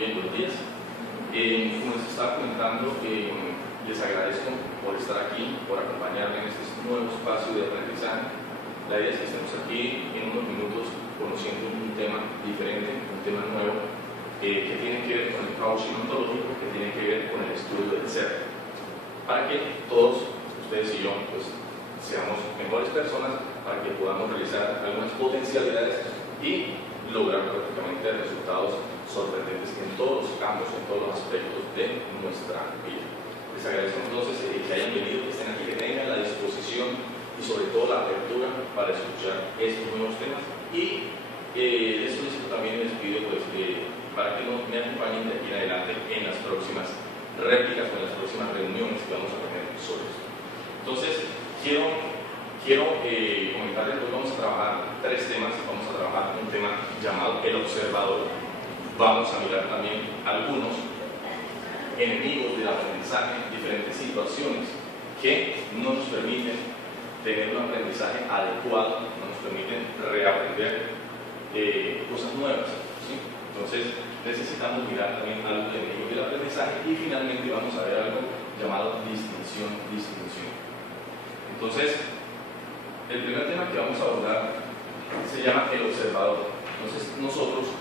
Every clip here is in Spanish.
Bien, buenos días. Como les estaba comentando, les agradezco por estar aquí, por acompañarme en este nuevo espacio de aprendizaje. La idea es que estemos aquí en unos minutos conociendo un tema diferente, un tema nuevo, que tiene que ver con el coaching ontológico, que tiene que ver con el estudio del ser, para que todos, ustedes y yo, pues, seamos mejores personas, para que podamos realizar algunas potencialidades y lograr prácticamente resultados sorprendentes en todos los campos, en todos los aspectos de nuestra vida. Les agradezco entonces que hayan venido, que estén aquí, que tengan la disposición y sobre todo la apertura para escuchar estos nuevos temas, y les solicito también, les pido pues, para que me acompañen de aquí en adelante en las próximas réplicas o en las próximas reuniones que vamos a tener sobre esto. Entonces, quiero comentarles que hoy vamos a trabajar tres temas. Vamos a trabajar un tema llamado el observador. Vamos a mirar también algunos enemigos del aprendizaje, diferentes situaciones que no nos permiten tener un aprendizaje adecuado, no nos permiten reaprender cosas nuevas, ¿sí? Entonces necesitamos mirar también algo de enemigos del aprendizaje, y finalmente vamos a ver algo llamado distinción. Entonces, el primer tema que vamos a abordar se llama el observador. Entonces, nosotros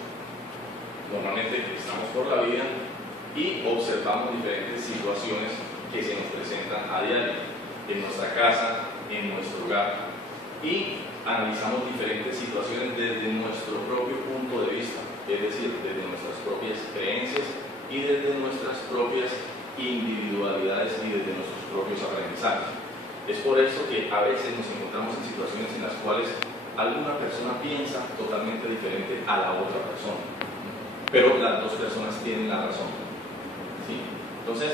normalmente estamos por la vida y observamos diferentes situaciones que se nos presentan a diario en nuestra casa, en nuestro hogar, y analizamos diferentes situaciones desde nuestro propio punto de vista, es decir, desde nuestras propias creencias y desde nuestras propias individualidades y desde nuestros propios aprendizajes. Es por eso que a veces nos encontramos en situaciones en las cuales alguna persona piensa totalmente diferente a la otra persona, pero las dos personas tienen la razón, ¿sí? Entonces,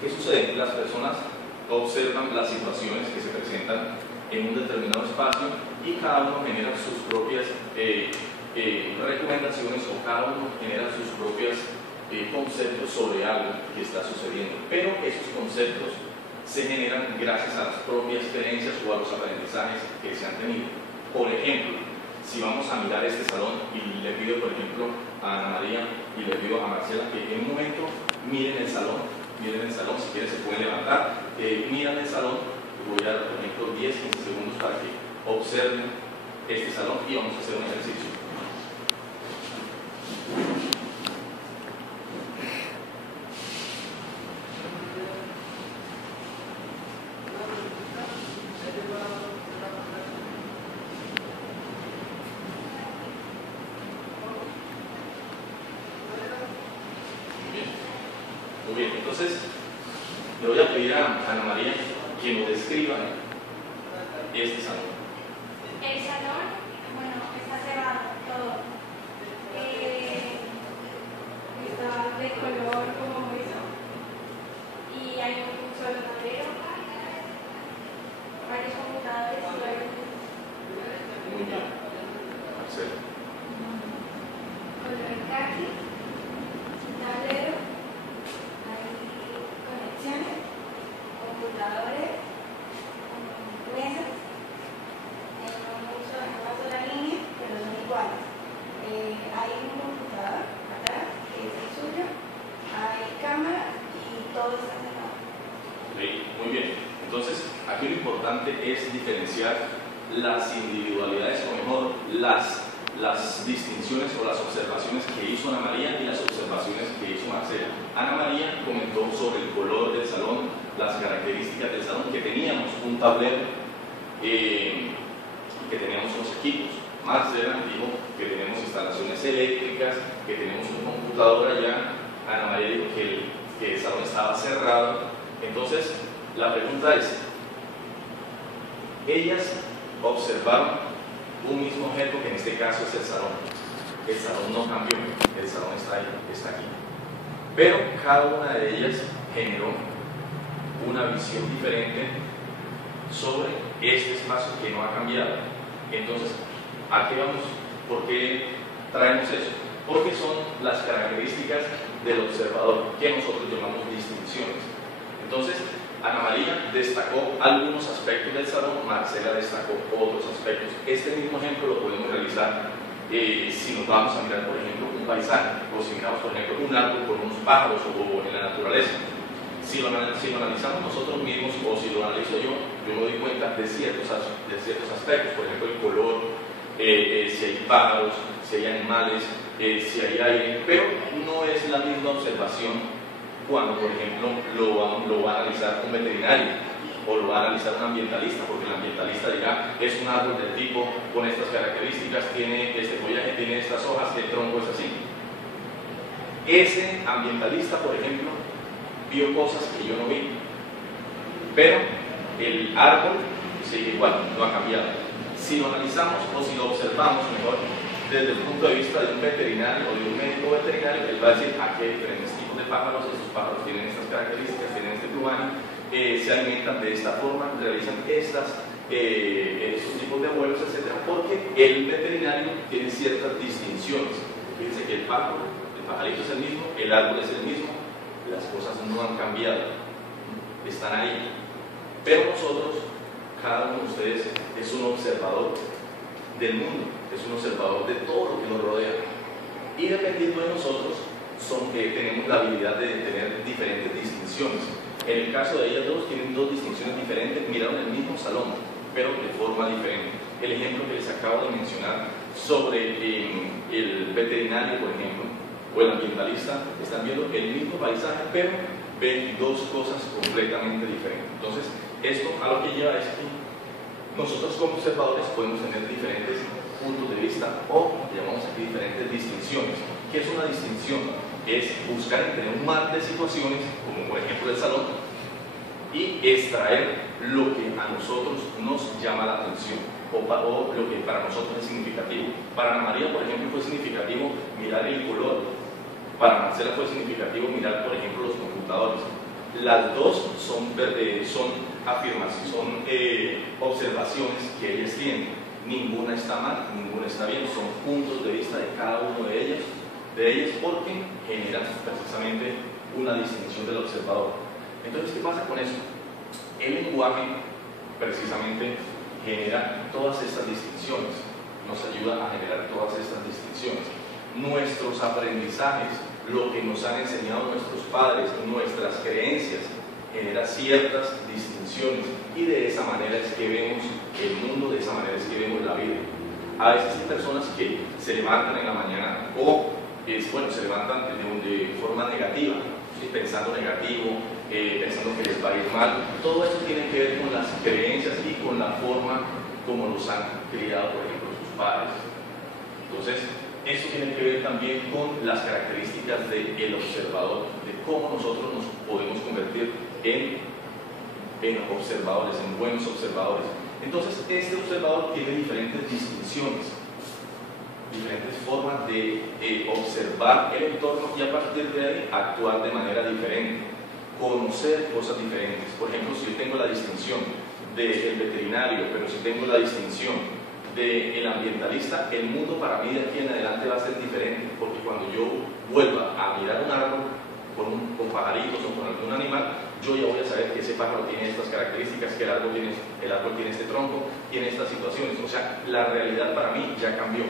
¿qué sucede? Las personas observan las situaciones que se presentan en un determinado espacio y cada uno genera sus propias recomendaciones, o cada uno genera sus propios conceptos sobre algo que está sucediendo, pero esos conceptos se generan gracias a las propias experiencias o a los aprendizajes que se han tenido. Por ejemplo, si vamos a mirar este salón, y le pido por ejemplo a Ana María y le pido a Marcela que en un momento miren el salón, si quieren se pueden levantar, miran el salón. Voy a dar por ejemplo 10-15 segundos para que observen este salón y vamos a hacer un ejercicio. Muy bien, entonces le voy a pedir a Ana María que nos describa este salón. El salón, bueno, está cerrado todo. Está de color como hueso. Y hay un solo tablero, varios computadores y varios. Muy bien, Marcela. Color caqui, tablero, hay conexiones, computadores, mesas, en una sola línea, pero son iguales. Hay un computador atrás, que es el suyo, hay cámara y todo está cerrado. Sí, muy bien. Entonces, aquí lo importante es diferenciar las individualidades, o mejor, las distinciones o las observaciones que hizo Ana María y las observaciones que hizo Marcela. Ana María comentó sobre el color del salón, las características del salón, que teníamos un tablero y que teníamos unos equipos. Marcela dijo que tenemos instalaciones eléctricas, que tenemos un computador allá. Ana María dijo que el salón estaba cerrado. Entonces, la pregunta es, ellas observaron un mismo objeto, que en este caso es el salón. El salón no cambió, el salón está ahí, está aquí. Pero cada una de ellas generó una visión diferente sobre este espacio que no ha cambiado. Entonces, ¿a qué vamos? ¿Por qué traemos eso? Porque son las características del observador, que nosotros llamamos distinciones. Entonces, Ana María destacó algunos aspectos del salón, Marcela destacó otros aspectos. Este mismo ejemplo lo podemos realizar si nos vamos a mirar, por ejemplo, un paisaje, o si miramos, por ejemplo, un árbol con unos pájaros o en la naturaleza, si lo analizamos nosotros mismos o si lo analizo yo me doy cuenta de ciertos aspectos, por ejemplo, el color, si hay pájaros, si hay animales, si hay aire, pero no es la misma observación cuando, por ejemplo, lo va a analizar un veterinario o lo va a analizar un ambientalista, porque el ambientalista dirá, es un árbol del tipo con estas características, tiene este follaje, tiene estas hojas, el tronco es así. Ese ambientalista, por ejemplo, vio cosas que yo no vi, pero el árbol sigue igual, no ha cambiado. Si lo analizamos o si lo observamos mejor desde el punto de vista de un veterinario o de un médico veterinario, él va a decir, aquí hay diferentes tipos de pájaros, estos pájaros tienen estas características, tienen este plumaje, se alimentan de esta forma, realizan estos tipos de vuelos, etc. Porque el veterinario tiene ciertas distinciones. Fíjense que el pajarito es el mismo, el árbol es el mismo, las cosas no han cambiado, están ahí. Pero nosotros, cada uno de ustedes es un observador del mundo, es un observador de todo lo que nos rodea. Y dependiendo de nosotros, tenemos la habilidad de tener diferentes distinciones. En el caso de ellas dos, tienen dos distinciones diferentes, miraron el mismo salón, pero de forma diferente. El ejemplo que les acabo de mencionar sobre el veterinario, por ejemplo, o el ambientalista, están viendo el mismo paisaje, pero ven dos cosas completamente diferentes. Entonces, esto a lo que lleva es que nosotros como observadores podemos tener diferentes puntos de vista o llamamos aquí diferentes distinciones. ¿Qué es una distinción? Es buscar entre un mar de situaciones, como por ejemplo el salón, y extraer lo que a nosotros nos llama la atención o lo que para nosotros es significativo. Para Ana María, por ejemplo, fue significativo mirar el color. Para Marcela fue significativo mirar, por ejemplo, los computadores. Las dos son afirmaciones, son observaciones que ellas tienen. Ninguna está mal, ninguna está bien, son puntos de vista de cada uno de ellas porque generan precisamente una distinción del observador. Entonces, ¿qué pasa con eso? El lenguaje precisamente genera todas estas distinciones, nos ayuda a generar todas estas distinciones. Nuestros aprendizajes, lo que nos han enseñado nuestros padres, nuestras creencias, genera ciertas distinciones y de esa manera es que vemos el mundo, de esa manera es que vemos la vida. A veces hay personas que se levantan en la mañana o se levantan de forma negativa, ¿sí? Pensando negativo, pensando que les va a ir mal. Todo eso tiene que ver con las creencias y con la forma como los han criado, por ejemplo, sus padres. Entonces, esto tiene que ver también con las características del observador, de cómo nosotros nos podemos convertir en observadores, en buenos observadores. Entonces, este observador tiene diferentes distinciones, diferentes formas de observar el entorno y a partir de ahí actuar de manera diferente, conocer cosas diferentes. Por ejemplo, si yo tengo la distinción del veterinario, pero si tengo la distinción del ambientalista, el mundo para mí de aquí en adelante va a ser diferente, porque cuando yo vuelva a mirar un árbol con pajaritos o con algún animal, yo ya voy a saber que ese pájaro tiene estas características, que el árbol tiene este tronco, tiene estas situaciones. O sea, la realidad para mí ya cambió.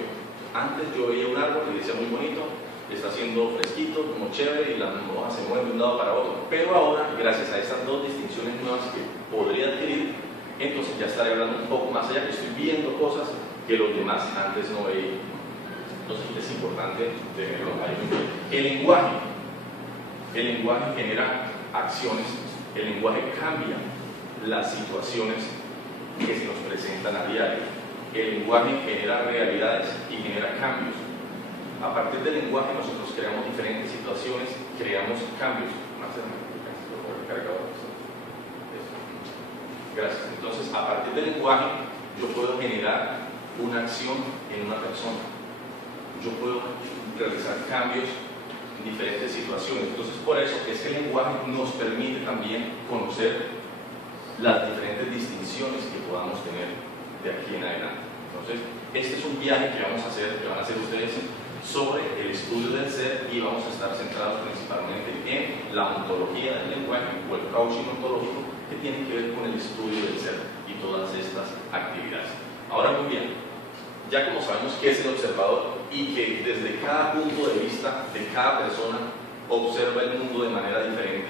Antes yo veía un árbol y decía muy bonito, está haciendo fresquito, como chévere, y las hojas se mueven de un lado para otro. Pero ahora, gracias a estas dos distinciones nuevas que podría adquirir, entonces ya estaré hablando un poco más allá, que estoy viendo cosas que los demás antes no veían. Entonces es importante tenerlo ahí. El lenguaje genera acciones, el lenguaje cambia las situaciones que se nos presentan a diario. El lenguaje genera realidades y genera cambios. A partir del lenguaje nosotros creamos diferentes situaciones, creamos cambios. Gracias. Entonces, a partir del lenguaje, yo puedo generar una acción en una persona. Yo puedo realizar cambios en diferentes situaciones. Entonces, por eso es que el lenguaje nos permite también conocer las diferentes distinciones que podamos tener de aquí en adelante. Entonces, este es un viaje que vamos a hacer, que van a hacer ustedes sobre el estudio del ser y vamos a estar centrados principalmente en la ontología del lenguaje o el coaching ontológico, que tiene que ver con el estudio del ser y todas estas actividades. Ahora muy bien, ya como sabemos qué es el observador y que desde cada punto de vista de cada persona observa el mundo de manera diferente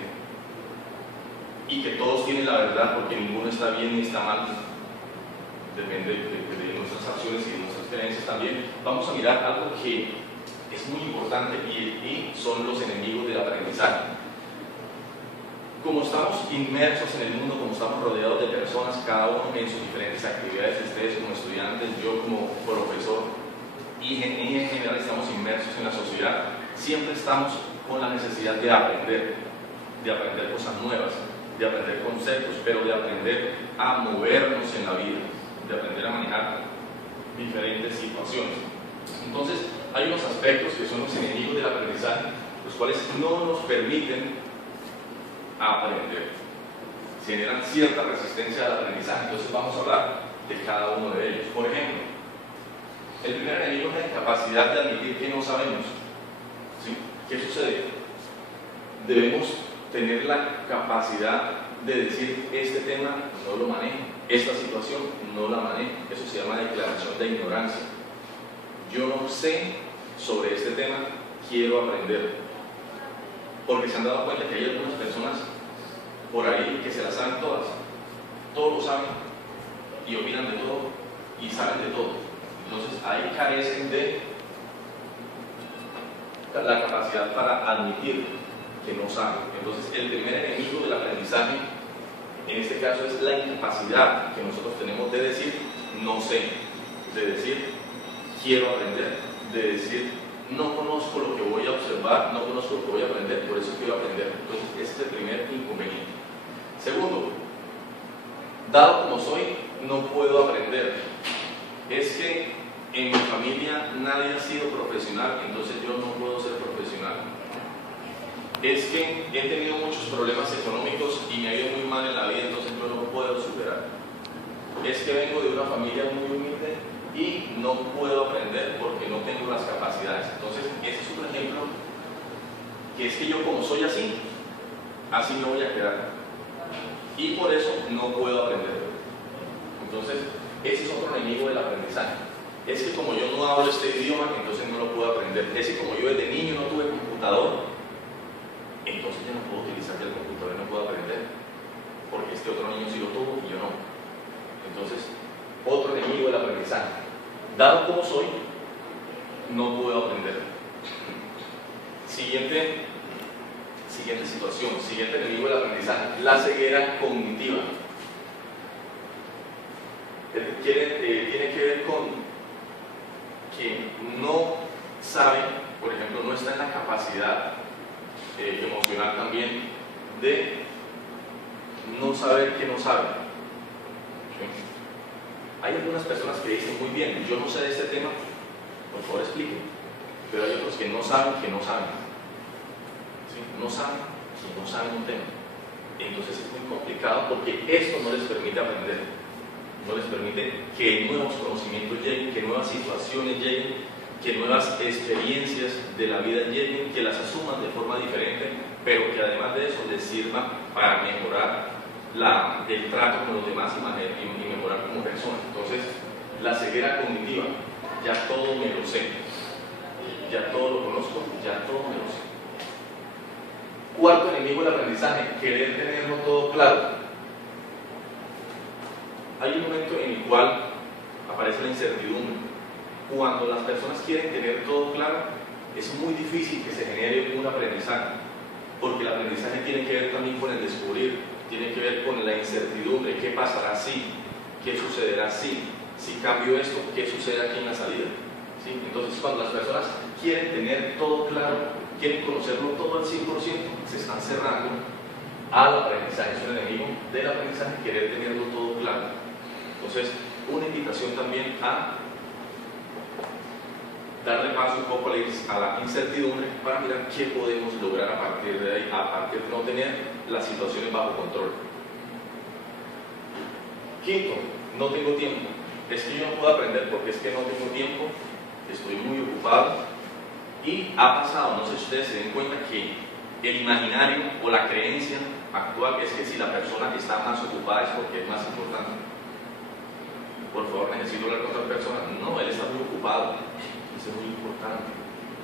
y que todos tienen la verdad porque ninguno está bien ni está mal, depende de nuestras acciones y de nuestras creencias también, vamos a mirar algo que es muy importante y son los enemigos del aprendizaje. Como estamos inmersos en el mundo, como estamos rodeados de personas, cada uno en sus diferentes actividades, ustedes como estudiantes, yo como profesor, y en general estamos inmersos en la sociedad, siempre estamos con la necesidad de aprender cosas nuevas, de aprender conceptos, pero de aprender a movernos en la vida, de aprender a manejar diferentes situaciones. Entonces, hay unos aspectos que son los enemigos del aprendizaje, los cuales no nos permiten aprender, generan cierta resistencia al aprendizaje. Entonces vamos a hablar de cada uno de ellos. Por ejemplo, el primer enemigo es la incapacidad de admitir que no sabemos. ¿Sí? ¿Qué sucede? Debemos tener la capacidad de decir: este tema no lo manejo, esta situación no la manejo. Eso se llama declaración de ignorancia. Yo no sé sobre este tema, quiero aprender. Porque se han dado cuenta que hay algunas personas por ahí que se las saben todas, todos lo saben y opinan de todo y saben de todo. Entonces ahí carecen de la capacidad para admitir que no saben. Entonces el primer enemigo del aprendizaje en este caso es la incapacidad que nosotros tenemos de decir no sé, de decir quiero aprender, de decir no conozco lo que voy a observar, no conozco lo que voy a aprender, por eso quiero aprender. Entonces ese es el primer inconveniente. Segundo, dado como soy, no puedo aprender. Es que en mi familia nadie ha sido profesional, entonces yo no puedo ser profesional. Es que he tenido muchos problemas económicos y me ha ido muy mal en la vida, entonces yo no puedo superar. Es que vengo de una familia muy humilde y no puedo aprender porque no tengo las capacidades. Entonces ese es un ejemplo, que es que yo como soy así, así me voy a quedar y por eso no puedo aprender. Entonces ese es otro enemigo del aprendizaje. Es que como yo no hablo este idioma, entonces no lo puedo aprender. Es que como yo desde niño no tuve computador, entonces yo no puedo utilizar el computador, no puedo aprender porque este otro niño sí lo tuvo y yo no. Entonces otro enemigo del aprendizaje: dado como soy, no puedo aprender. Siguiente situación, siguiente enemigo del aprendizaje: la ceguera cognitiva. Tiene que ver con que no sabe, por ejemplo, no está en la capacidad emocional también de no saber que no sabe. ¿Sí? Hay algunas personas que dicen: muy bien, yo no sé de este tema, por favor explique. Pero hay otros que no saben que no saben. ¿Sí? No saben que no saben un tema. Entonces es muy complicado porque esto no les permite aprender. No les permite que nuevos conocimientos lleguen, que nuevas situaciones lleguen, que nuevas experiencias de la vida lleguen, que las asuman de forma diferente, pero que además de eso les sirva para mejorar el trato con los demás y mejorar como persona. Entonces, la ceguera cognitiva: ya todo me lo sé, ya todo lo conozco, ya todo me lo sé. Cuarto enemigo del aprendizaje: querer tenerlo todo claro. Hay un momento en el cual aparece la incertidumbre. Cuando las personas quieren tener todo claro, es muy difícil que se genere un aprendizaje, porque el aprendizaje tiene que ver también con el descubrir, tiene que ver con la incertidumbre: ¿qué pasará si? ¿Qué sucederá si? Si cambio esto, ¿qué sucede aquí en la salida? ¿Sí? Entonces, cuando las personas quieren tener todo claro, quieren conocerlo todo al 100%, se están cerrando al aprendizaje. Es un enemigo del aprendizaje querer tenerlo todo claro. Entonces, una invitación también a darle paso un poco a la incertidumbre para mirar qué podemos lograr a partir de ahí, a partir de no tener las situaciones bajo control. Quinto, no tengo tiempo. Es que yo no puedo aprender porque es que no tengo tiempo, estoy muy ocupado. Y ha pasado, no sé si ustedes se den cuenta, que el imaginario o la creencia actual es que si la persona está más ocupada es porque es más importante. por favor necesito hablar con otra persona. No, él está muy ocupado. Eso es muy importante.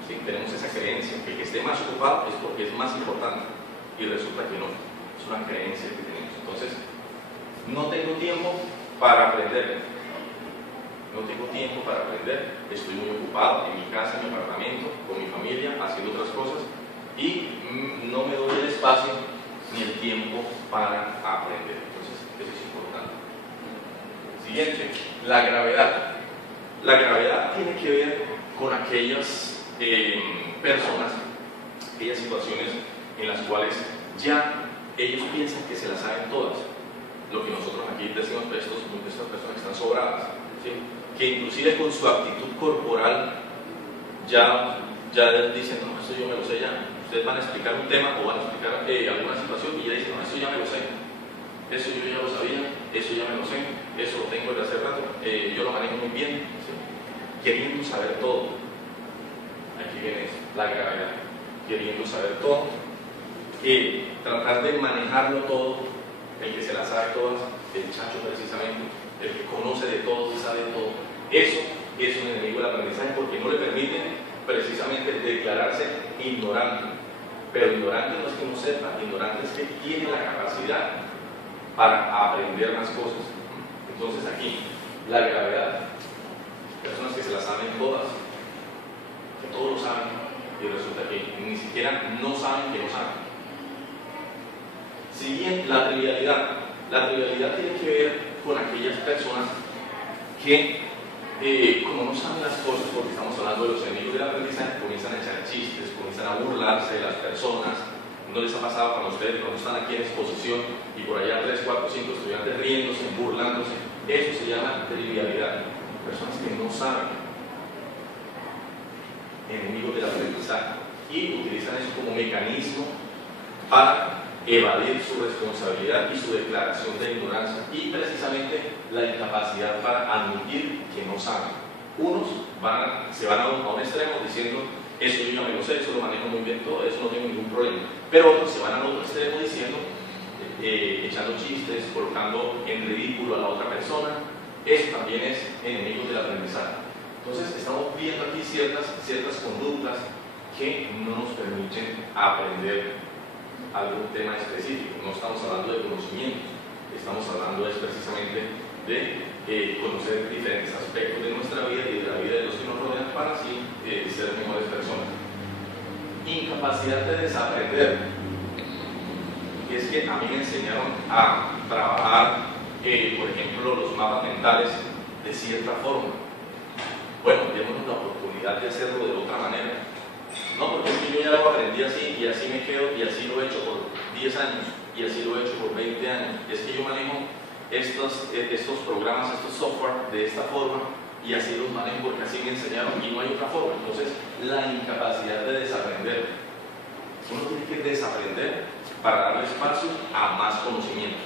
¿Sí? Tenemos esa creencia, que el que esté más ocupado es porque es más importante. Y resulta que no. Es una creencia que tenemos. Entonces, no tengo tiempo para aprender. No tengo tiempo para aprender. Estoy muy ocupado en mi casa, en mi apartamento, con mi familia, haciendo otras cosas. Y no me doy el espacio ni el tiempo para aprender. Entonces, eso es importante. Siguiente, la gravedad. La gravedad tiene que ver con aquellas personas, aquellas situaciones en las cuales ya ellos piensan que se las saben todas. Lo que nosotros aquí decimos, estas personas que están sobradas, ¿sí? Que inclusive con su actitud corporal ya dicen, no, esto yo me lo sé ya. Ustedes van a explicar un tema o van a explicar alguna situación y ya dicen, no, esto ya me lo sé. Eso yo ya lo sabía, eso ya me lo sé, eso lo tengo desde hace rato, yo lo manejo muy bien, ¿sí? Queriendo saber todo. Aquí viene la gravedad, queriendo saber todo, tratar de manejarlo todo, el que se la sabe todas, el chacho precisamente, el que conoce de todo y sabe de todo. Eso es un enemigo del aprendizaje porque no le permite precisamente declararse ignorante. Pero ignorante no es que no sepa, ignorante es que tiene la capacidad para aprender más cosas. Entonces aquí, la gravedad, personas que se la saben todas, que todos lo saben, y resulta que ni siquiera no saben que no saben. Siguiente, la trivialidad. La trivialidad tiene que ver con aquellas personas que, como no saben las cosas, porque estamos hablando de los enemigos del aprendizaje, comienzan a echar chistes, comienzan a burlarse de las personas. ¿No les ha pasado cuando ustedes, cuando están aquí en exposición y por allá 3, 4, 5 estudiantes riéndose, burlándose? Eso se llama trivialidad. Personas que no saben, enemigos del aprendizaje, y utilizan eso como mecanismo para evadir su responsabilidad y su declaración de ignorancia y precisamente la incapacidad para admitir que no saben. Unos se van a un extremo diciendo, eso yo ya me lo sé, eso lo manejo muy bien todo, eso no tengo ningún problema. Pero otros se van al otro extremo diciendo, echando chistes, colocando en ridículo a la otra persona. Eso también es enemigo del aprendizaje. Entonces estamos viendo aquí ciertas conductas que no nos permiten aprender algún tema específico. No estamos hablando de conocimientos, estamos hablando precisamente de conocer diferentes aspectos de nuestra vida y de la vida de los que nos rodean para así ser mejores personas. Incapacidad de desaprender. Es que a mí me enseñaron a trabajar, por ejemplo, los mapas mentales de cierta forma. Bueno, tenemos la oportunidad de hacerlo de otra manera. No, porque es que yo ya lo aprendí así y así me quedo y así lo he hecho por 10 años y así lo he hecho por 20 años. Es que yo manejo estos programas, estos software de esta forma y así los manejo porque así me enseñaron y no hay otra forma. Entonces, la incapacidad de desaprender. Uno tiene que desaprender para darle espacio a más conocimiento.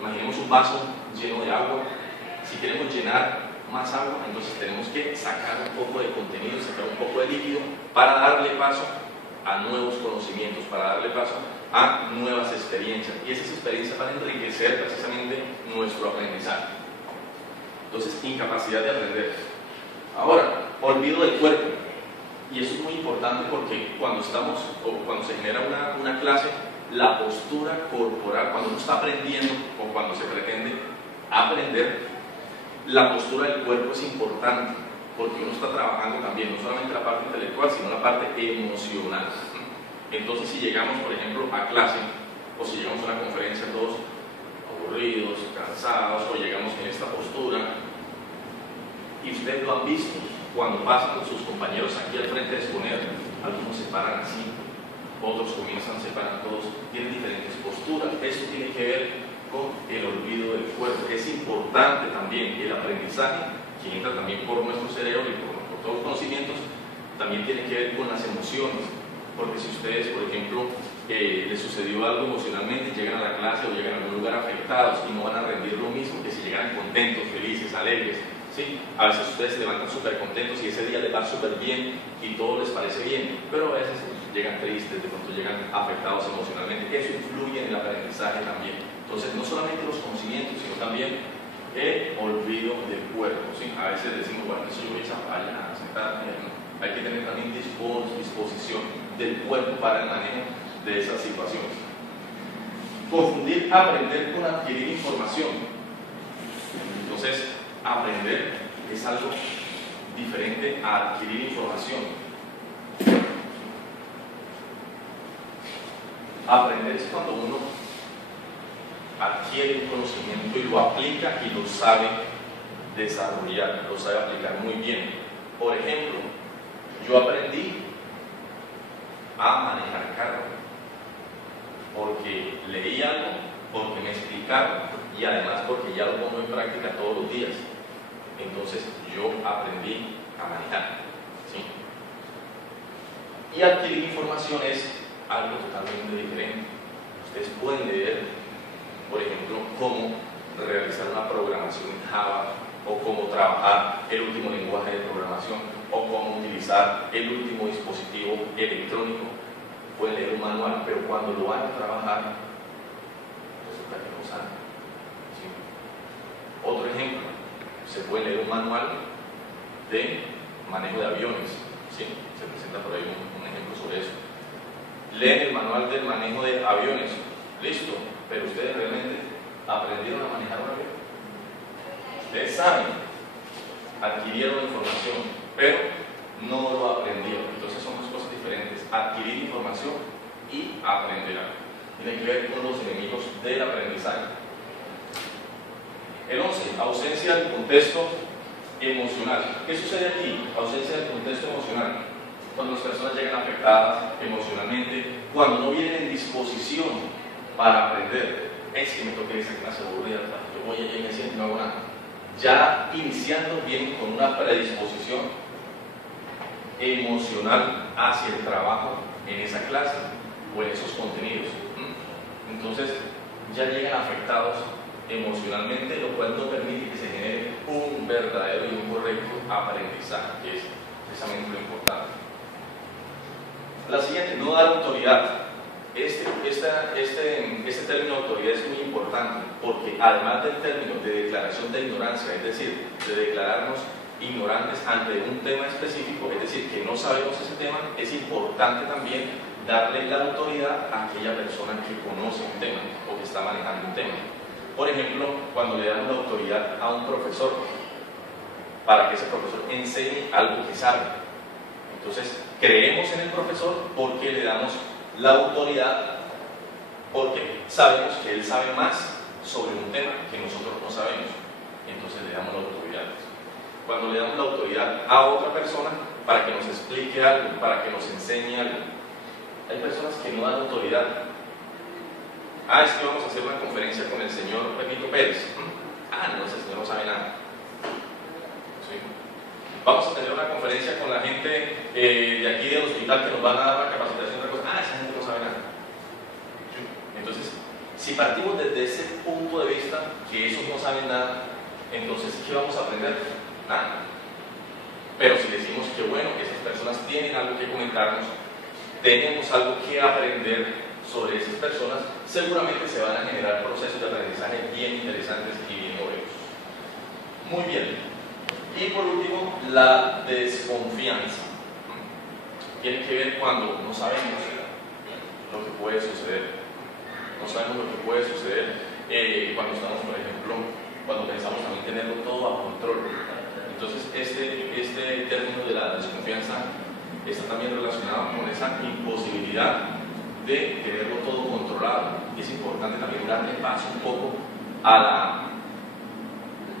Imaginemos un vaso lleno de agua. Si queremos llenar más agua, entonces tenemos que sacar un poco de contenido, sacar un poco de líquido para darle paso a nuevos conocimientos, para darle paso a nuevas experiencias, y esas experiencias van a enriquecer precisamente nuestro aprendizaje. Entonces, incapacidad de aprender. Ahora, olvido del cuerpo, y eso es muy importante porque cuando se genera una clase, la postura corporal, cuando uno está aprendiendo o cuando se pretende aprender, la postura del cuerpo es importante porque uno está trabajando también no solamente la parte intelectual, sino la parte emocional. Entonces, si llegamos, por ejemplo, a clase o si llegamos a una conferencia todos aburridos, cansados, o llegamos en esta postura, y ustedes lo han visto cuando pasan con sus compañeros aquí al frente de exponer, algunos se paran así, otros comienzan, se paran todos, tienen diferentes posturas. Eso tiene que ver con el olvido del cuerpo. Es importante también el aprendizaje, que entra también por nuestro cerebro y por todos los conocimientos, también tiene que ver con las emociones, porque si ustedes, por ejemplo, les sucedió algo emocionalmente, llegan a la clase o llegan a algún lugar afectados y no van a rendir lo mismo que si llegan contentos, felices, alegres, ¿sí? A veces ustedes se levantan súper contentos y ese día les va súper bien y todo les parece bien, pero a veces llegan tristes, de pronto llegan afectados emocionalmente. Eso influye en el aprendizaje también. Entonces, no solamente los conocimientos, sino también el olvido del cuerpo, ¿sí? A veces decimos, bueno, eso yo voy a echar para allá, a sentarme, no. Hay que tener también disposición del cuerpo para el manejo de esas situaciones. Confundir aprender con adquirir información. Entonces, aprender es algo diferente a adquirir información. Aprender es cuando uno adquiere un conocimiento y lo aplica y lo sabe desarrollar, lo sabe aplicar muy bien. Por ejemplo, yo aprendí a manejar carro porque leí algo, porque me explicaron y además porque ya lo pongo en práctica todos los días. Entonces yo aprendí a manejar, ¿sí? Y adquirir información es algo totalmente diferente. Ustedes pueden leer, por ejemplo, cómo realizar una programación en Java, o cómo trabajar el último lenguaje de programación, o cómo utilizar el último dispositivo electrónico. Pueden leer un manual, pero cuando lo van a trabajar, resulta que no saben, ¿sí? Otro ejemplo, se puede leer un manual de manejo de aviones, ¿sí? Se presenta por ahí un ejemplo sobre eso. Leen el manual del manejo de aviones, listo, pero ustedes realmente aprendieron a manejar un avión. Ustedes saben, adquirieron información, pero no lo aprendieron. Entonces son dos cosas diferentes: adquirir información y aprender algo. Tiene que ver con los enemigos del aprendizaje. El 11, ausencia del contexto emocional. ¿Qué sucede aquí? Ausencia del contexto emocional. Cuando las personas llegan afectadas emocionalmente, cuando no vienen en disposición para aprender. Es que me toqué esa clase aburrida, yo voy allá y me siento y no hago nada. Ya iniciando vienen con una predisposición emocional hacia el trabajo en esa clase o en esos contenidos. Entonces ya llegan afectados emocionalmente, lo cual no permite que se genere un verdadero y un correcto aprendizaje, que es precisamente lo importante. La siguiente, no dar autoridad. Este término autoridad es muy importante porque además del término de declaración de ignorancia, es decir, de declararnos ignorantes ante un tema específico, es decir, que no sabemos ese tema, es importante también darle la autoridad a aquella persona que conoce un tema o que está manejando un tema. Por ejemplo, cuando le damos la autoridad a un profesor para que ese profesor enseñe algo que sabe. Entonces, creemos en el profesor porque le damos la autoridad, porque sabemos que él sabe más sobre un tema que nosotros no sabemos. Entonces le damos la autoridad. Cuando le damos la autoridad a otra persona para que nos explique algo, para que nos enseñe algo. Hay personas que no dan autoridad. Es que vamos a hacer una conferencia con el señor Pepito Pérez. No, ese señor no sabe nada. ¿Sí? Vamos a tener una conferencia con la gente de aquí del hospital que nos van a dar la capacitación de cosas. Esa gente no sabe nada. ¿Sí? Entonces, si partimos desde ese punto de vista, que esos no saben nada, entonces, ¿qué vamos a aprender? Nada. Pero si decimos que, bueno, esas personas tienen algo que comentarnos, tenemos algo que aprender sobre esas personas, seguramente se van a generar procesos de aprendizaje bien interesantes y bien novedosos. Muy bien. Y por último, la desconfianza. Tiene que ver cuando no sabemos lo que puede suceder. No sabemos lo que puede suceder cuando estamos, por ejemplo, cuando pensamos también tenerlo todo a control. Entonces, este término de la desconfianza está también relacionado con esa imposibilidad de tenerlo todo controlado. Y es importante también darle paso un poco a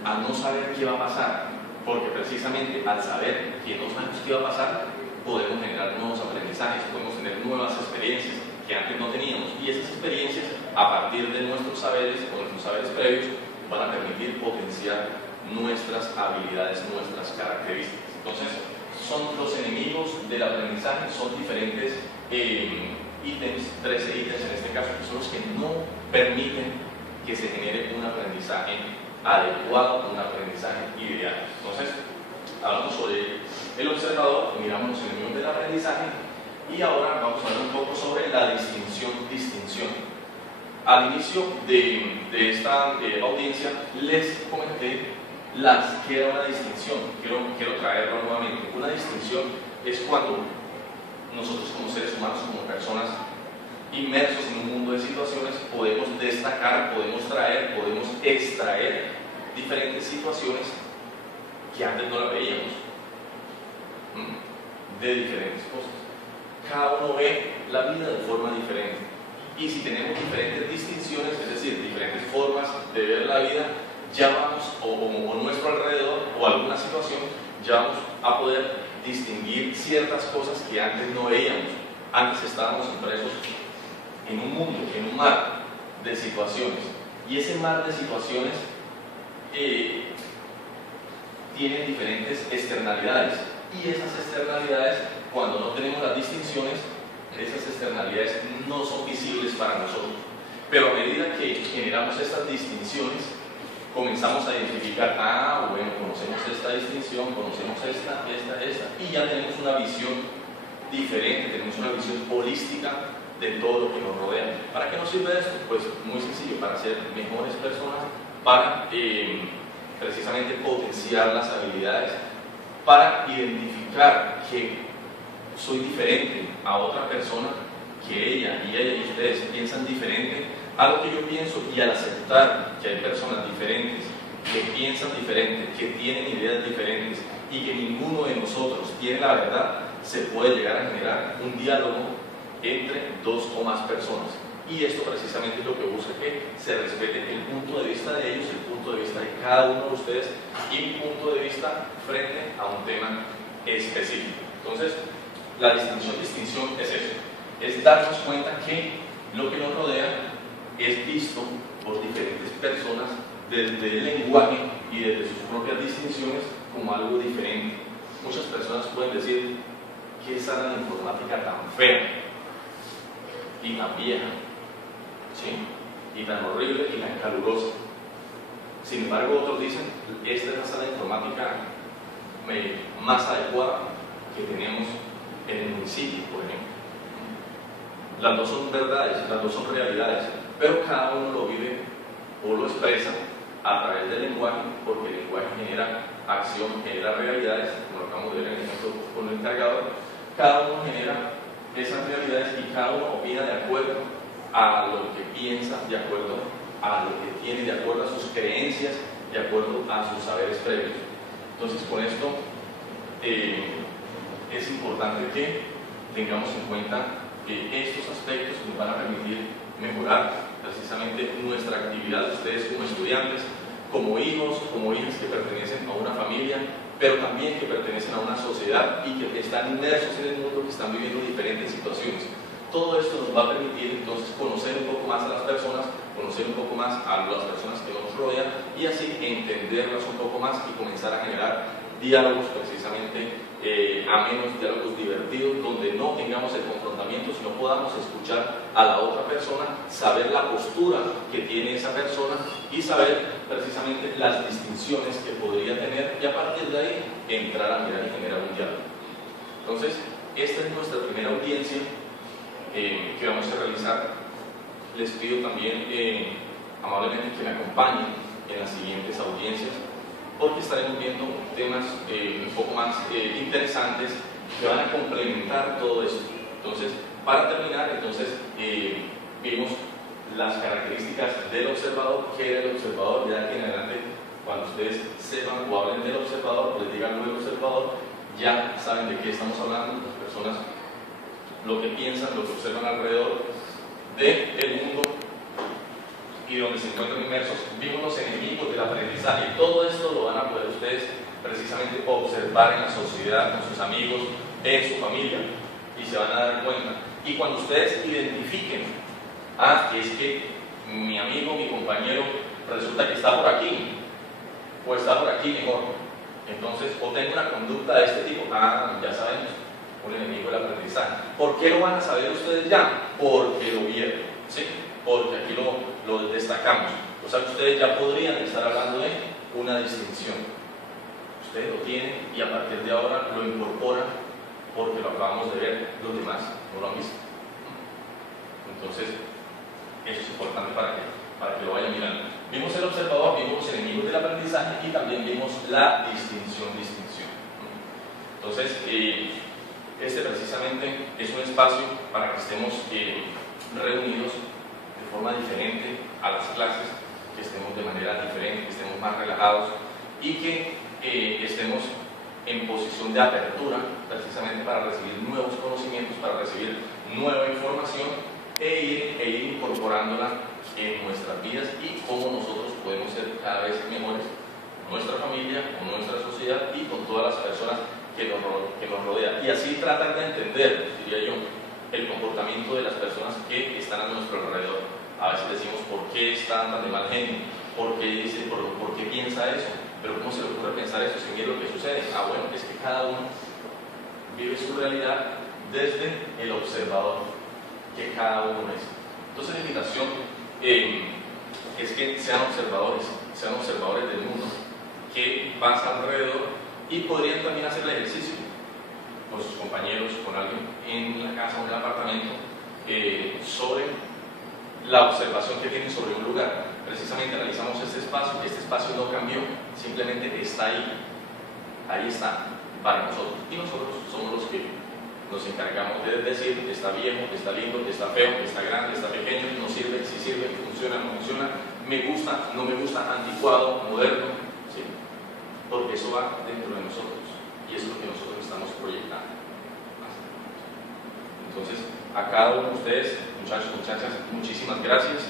no saber qué va a pasar, porque precisamente al saber que no sabemos qué va a pasar, podemos generar nuevos aprendizajes, podemos tener nuevas experiencias que antes no teníamos, y esas experiencias, a partir de nuestros saberes o nuestros saberes previos, van a permitir potenciar nuestras habilidades, nuestras características. Entonces, son los enemigos del aprendizaje, son diferentes ítems, 13 ítems en este caso, que son los que no permiten que se genere un aprendizaje adecuado, un aprendizaje ideal. Entonces, hablamos sobre el observador, miramos los enemigos del aprendizaje y ahora vamos a hablar un poco sobre la distinción. al inicio de esta audiencia les comenté que era una distinción, quiero traerlo nuevamente. Una distinción es cuando nosotros como seres humanos, como personas inmersos en un mundo de situaciones, podemos destacar, podemos traer, podemos extraer diferentes situaciones que antes no las veíamos, de diferentes cosas. Cada uno ve la vida de forma diferente, y si tenemos diferentes distinciones, es decir, diferentes formas de ver la vida, ya vamos, o nuestro alrededor, o alguna situación, ya vamos a poder distinguir ciertas cosas que antes no veíamos. Antes estábamos impresos en un mundo, en un mar de situaciones, y ese mar de situaciones tiene diferentes externalidades, y esas externalidades, cuando no tenemos las distinciones, esas externalidades no son visibles para nosotros. Pero a medida que generamos estas distinciones, comenzamos a identificar, bueno, conocemos esta distinción, conocemos esta, y ya tenemos una visión diferente, tenemos una visión holística de todo lo que nos rodea. ¿Para qué nos sirve esto? Pues muy sencillo, para ser mejores personas, para precisamente potenciar las habilidades, para identificar que soy diferente a otra persona, que ella y ustedes piensan diferente a lo que yo pienso, y al aceptar que hay personas diferentes, que piensan diferente, que tienen ideas diferentes y que ninguno de nosotros tiene la verdad, se puede llegar a generar un diálogo entre dos o más personas. Y esto precisamente es lo que busca, que se respete el punto de vista de ellos, el punto de vista de cada uno de ustedes y mi punto de vista frente a un tema específico. Entonces, la distinción es eso, es darnos cuenta que lo que nos rodea es visto por diferentes personas desde el lenguaje y desde sus propias distinciones como algo diferente. Muchas personas pueden decir que esa era la informática tan fea y tan vieja, ¿sí? Y tan horrible y tan calurosa. Sin embargo, otros dicen, esta es la sala de informática más adecuada que tenemos en el municipio, por ejemplo. Las dos son verdades, las dos son realidades, pero cada uno lo vive o lo expresa a través del lenguaje, porque el lenguaje genera acción, genera realidades, como lo acabamos de ver en el ejemplo con el cargador. Cada uno genera esas realidades y cada uno opina de acuerdo a lo que piensa, de acuerdo a lo que tiene, de acuerdo a sus creencias, de acuerdo a sus saberes previos. Entonces, con esto es importante que tengamos en cuenta estos aspectos que nos van a permitir mejorar precisamente nuestra actividad, ustedes como estudiantes, como hijos, como hijas que pertenecen a una familia, pero también que pertenecen a una sociedad y que están inmersos en el mundo, que están viviendo diferentes situaciones. Todo esto nos va a permitir entonces conocer un poco más a las personas, conocer un poco más a las personas que nos rodean y así entenderlas un poco más y comenzar a generar diálogos precisamente amenos, diálogos divertidos, donde no tengamos el confrontamiento, sino podamos escuchar a la otra persona, saber la postura que tiene esa persona y saber precisamente las distinciones que podría tener, y a partir de ahí entrar a mirar y generar un diálogo. Entonces, esta es nuestra primera audiencia que vamos a realizar. Les pido también amablemente que me acompañen en las siguientes audiencias, porque estaremos viendo temas un poco más interesantes que van a complementar todo esto. Entonces, para terminar, vimos las características del observador. ¿Qué era el observador? Ya aquí en adelante, cuando ustedes sepan o hablen del observador, les digan luego observador, ya saben de qué estamos hablando. Las personas, lo que piensan, lo que observan alrededor del mundo y donde se encuentran inmersos. Vimos los enemigos del aprendizaje. Todo esto lo van a poder ustedes precisamente observar en la sociedad, con sus amigos, en su familia, y se van a dar cuenta. Y cuando ustedes identifiquen, es que mi amigo, mi compañero, resulta que está por aquí, o está por aquí mejor, entonces, o tengo una conducta de este tipo, ya sabemos, un enemigo del aprendizaje. ¿Por qué lo van a saber ustedes ya? Porque lo vieron, ¿sí? Porque aquí lo destacamos. O sea que ustedes ya podrían estar hablando de una distinción. Ustedes lo tienen y a partir de ahora lo incorporan porque lo acabamos de ver, los demás no lo han visto. Entonces, Eso es importante para que lo vayan mirando. Vimos el observador, vimos los enemigos del aprendizaje y también vimos la distinción. Entonces, este precisamente es un espacio para que estemos reunidos de forma diferente a las clases, que estemos de manera diferente, que estemos más relajados y que estemos en posición de apertura precisamente para recibir nuevos conocimientos, para recibir nueva información e ir incorporándola en nuestras vidas y cómo nosotros podemos ser cada vez mejores con nuestra familia, con nuestra sociedad y con todas las personas que nos rodean. Y así tratar de entender, diría yo, el comportamiento de las personas que están a nuestro alrededor. A veces decimos, ¿por qué está tan de mal genio? ¿Por qué piensa eso? Pero ¿cómo se le ocurre pensar eso si es lo que sucede? Bueno, es que cada uno vive su realidad desde el observador que cada uno es. Entonces la invitación es que sean observadores del mundo, que pasa alrededor y podrían también hacer el ejercicio con sus compañeros, con alguien en la casa o en el apartamento, sobre la observación que tienen sobre un lugar. Precisamente analizamos este espacio no cambió, simplemente está ahí está, para nosotros, y nosotros somos los que nos encargamos de decir, está viejo, está lindo, está feo, está grande, está pequeño, no sirve, si sirve, funciona, no funciona, me gusta, no me gusta, anticuado, moderno, ¿sí? Porque eso va dentro de nosotros y es lo que nosotros estamos proyectando. Entonces, a cada uno de ustedes, muchachos, muchachas, muchísimas gracias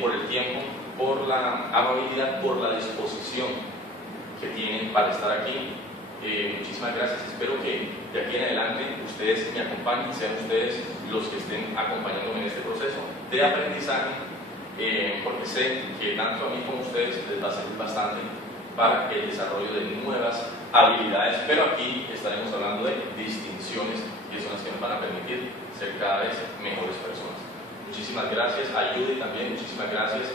por el tiempo, por la amabilidad, por la disposición que tienen para estar aquí. Muchísimas gracias. Espero que de aquí en adelante ustedes me acompañen, sean ustedes los que estén acompañándome en este proceso de aprendizaje, porque sé que tanto a mí como a ustedes les va a servir bastante para el desarrollo de nuevas habilidades, pero aquí estaremos hablando de distinciones que son las que nos van a permitir ser cada vez mejores personas. Muchísimas gracias a Judy también, muchísimas gracias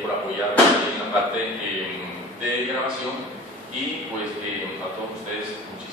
por apoyarnos en la parte de grabación y pues a todos ustedes muchas